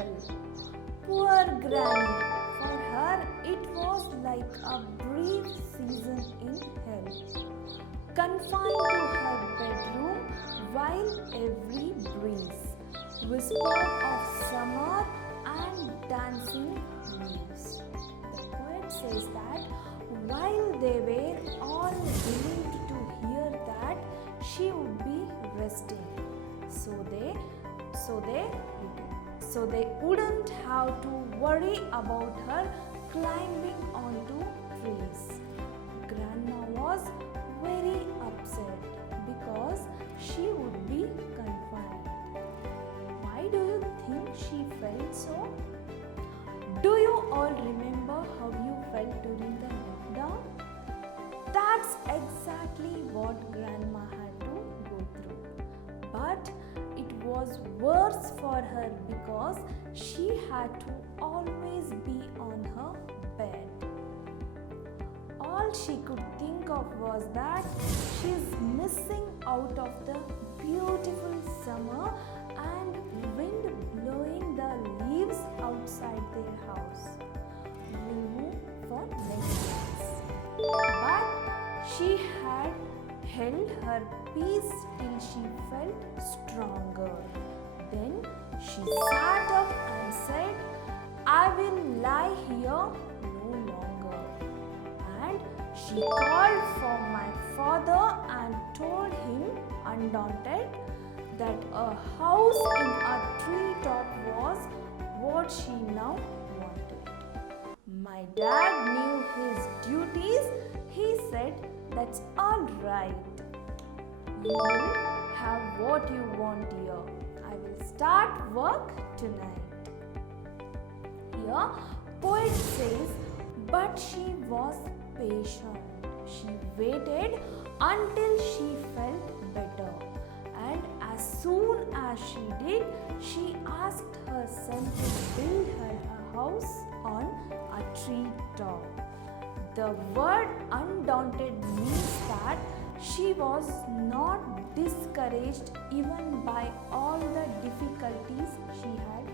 hell. Poor Granny. For her, it was like a brief season in hell. Confined to her bedroom while every breeze whispered of summer and dancing leaves. The poet says that while they were all believed to hear that she would be resting, so they wouldn't have to worry about her climbing onto trees. Grandma was very upset because she would be confined. Why do you think she felt so? Do you all remember how you felt during the lockdown? That's exactly what Grandma had to go through. But it was worse for her because she had to always be on her bed. All she could think of was that she's missing out of the beautiful summer and wind blowing the leaves outside their house. We'll move for next class. But she had held her peace till she felt stronger. Then she sat up and said, I will lie here no longer. And she called for my father and told him, undaunted, that a house in a treetop was what she now wanted. My dad knew his duties. He said, that's all right. You will have what you want here. I will start work tonight. Here, poet says, but she was patient. She waited until she felt better. And as soon as she did, she asked her son to build her a house on a tree top. The word undaunted means that she was not discouraged even by all the difficulties she had